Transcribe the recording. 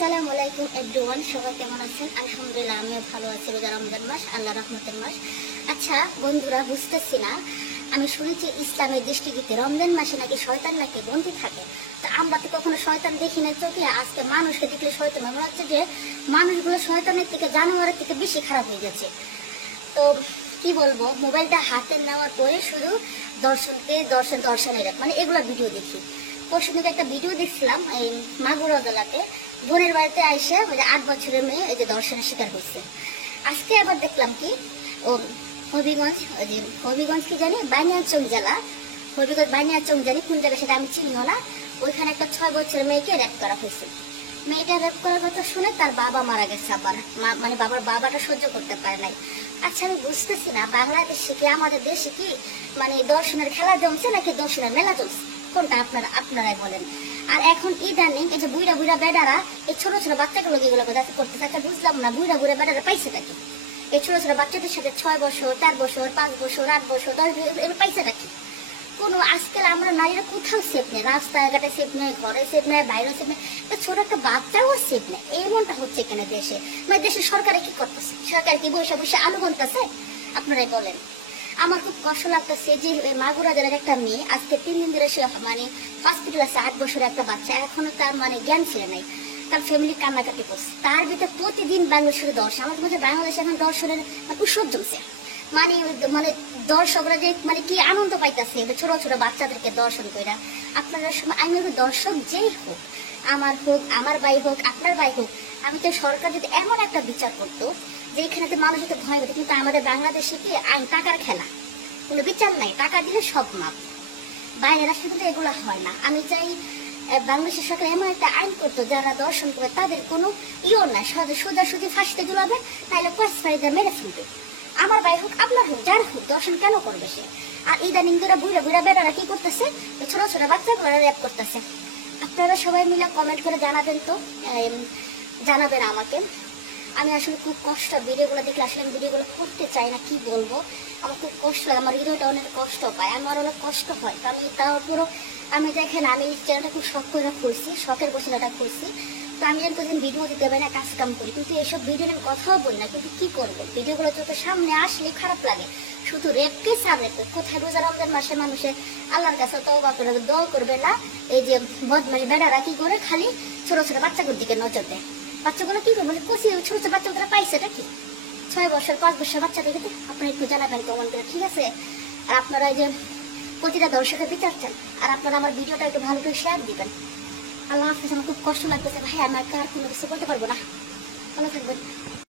আসসালামু আলাইকুম এভরিওয়ান, সবাই কেমন আছেন? আলহামদুলিল্লাহ, আমিও ভালো আছি। রোজা রমজান মাস, আল্লাহ রহমতের মাস। আচ্ছা বন্ধুরা, বুঝতেছি না, আমি শুনেছি ইসলামের দৃষ্টিতে রমজান মাসে নাকি শয়তান নাকি বন্দী থাকে। তো আমরা তো কখনো শয়তান দেখি না চোখে, আজকে মানুষকে দেখলে শয়তান মনে হচ্ছে যে মানুষগুলো শয়তানের থেকে জানোয়ারের থেকে বেশি খারাপ হয়ে গেছে। তো কি বলবো, মোবাইলটা হাতে নেওয়ার পরে শুধু দর্শনের মানে এগুলো ভিডিও দেখি। পরশু দিকে একটা ভিডিও দেখছিলাম, এই মাগুরা জেলাতে বোনের বাড়িতে আইসে 8 বছরের মেয়ে এই যে দর্শনের শিকার হয়েছে। আজকে আবার দেখলাম কি ও হবিগঞ্জ কি জানি বানিয়াচং জেলা, হবিগঞ্জ বানিয়াচং জানি কোন জায়গায় সেটা আমি চিনিও না। ওইখানে একটা 6 বছরের মেয়েকে র্যাপ করা হয়েছে। মেয়েটা র্যাপ করার কথা শুনে তার বাবা মারা গেছে, আবার মানে বাবাটা সহ্য করতে পারে নাই। আচ্ছা আমি বুঝতেছি না, বাংলাদেশে কি আমাদের দেশে কি মানে দর্শনের খেলা জমছে নাকি দর্শনের মেলা চলছে, কোনটা আপনারাই বলেন। আর এখন ইদানিং এই যে বুড়া বেডারা এই ছোট ছোট বাচ্চাগুলো যেগুলো করতেছে, একটা বুঝলাম না বুড়া বেডারা পাইছে নাকি এই ছোট ছোট বাচ্চাদের সাথে 6 বছর 4 বছর 5 বছর 8 বছর 10 বছর এগুলো পাইছে নাকি? কোনো আজকাল আমরা নারীরা কোথাও সেফ নেই, রাস্তাঘাটে সেফ নেই, ঘরে সেফ নেই, বাইরে সেফ নেই, ছোট একটা বাচ্চাও সেফ নেই। এমনটা হচ্ছে কেন দেশে? মানে দেশের সরকারে কি করতেছে? সরকার কি বসে বসে আলু গুনতেছে? আপনারাই বলেন। আমার খুব কষ্ট লাগতেছে যে মাগুরা জেলার একটা মেয়ে আজকে 3 দিন ধরে সে মানে হসপিটাল আছে, 8 বছরের একটা বাচ্চা, এখনো তার মানে জ্ঞান ছিল নাই, তার ফ্যামিলি কান্নাকাটি করছে। তার ভিতরে প্রতিদিন বাংলাদেশের দর্শন, আমার মধ্যে বাংলাদেশে এখন দর্শনের উৎসব জমছে। মানে মানে দর্শকরা যে মানে কি আনন্দ পাইতেছে ছোট ছোট বাচ্চাদেরকে দর্শন করে। আপনারা আমি দর্শক যেই হোক, আমার হোক, আমার ভাই হোক, আপনার ভাই হোক, আমি তো সরকার যদি এমন একটা বিচার করতো যে এখানে মানুষ যদি ভয় পেত। কিন্তু আমাদের বাংলাদেশে কি আইন টাকার খেলা, কোনো বিচার নাই, টাকা দিলে সব মাপ। বাইরের রাষ্ট্রে এগুলো হয় না। আমি চাই বাংলাদেশের সরকার এমন একটা আইন করতো যারা দর্শন করে তাদের কোনো ইয়ে নাই, সোজাসুজি ফাঁসিতে ঝুলাবে, নাহলে পয়সা মেরে ফেলবে। আমার ভাই হোক, আপনার হোক, যার হোক, দর্শন কেন করবে সে? আর ইদানিং ধরে বুড়া বেটারা কি করতেছে, ছোট ছোট বাচ্চাগুলো র্যাপ করতেছে। আপনারা সবাই মিলে কমেন্ট করে জানাবেন তো, জানাবেন আমাকে। আমি আসলে খুব কষ্ট, ভিডিওগুলো দেখলে আসলে আমি ভিডিওগুলো করতে চাই না, কি বলবো, আমার খুব কষ্ট লাগে, আমার হৃদয়টা অনেক কষ্ট পায়, আমার অনেক কষ্ট হয়। তো আমি তারপরও আমি দেখেন, আমি চ্যানেলটা খুব শখ করে খুলছি, শখের বসে এটা খুলছি। তো আমি প্রতিদিন ভিডিও দিতে পারি না, কাজ কাম করি, কিন্তু এইসব ভিডিও নিয়ে কথাও বলি না। কিন্তু কি করবো, ভিডিওগুলো চোখের সামনে আসলে খারাপ লাগে। শুধু রেপকে সামনে কোথায় রোজা রমজান মাসে মানুষের আল্লাহর কাছে তওবা করে দোয়া করবে না। এই যে বদমাশি বেড়ারা কি করে, খালি ছোট ছোট বাচ্চাগুলোর দিকে নজর দেয়। বাচ্চাগুলো কি করবো, কচি ছোট ছোট বাচ্চাগুলো পাইছে এটা কি 6 বছর 5 বছর বাচ্চা দেখে আপনারা একটু জানাবেন কমেন্ট করে, ঠিক আছে? আর আপনারা যে প্রতিটা দর্শকের বিচার চান, আর আপনারা আমার ভিডিওটা একটু ভালো করে শেয়ার দিবেন। আল্লাহ হাফেজ। আমার খুব কষ্ট লাগতেছে ভাই, আমার আর কোনো কিছু বলতে পারবো না। ভালো থাকবেন।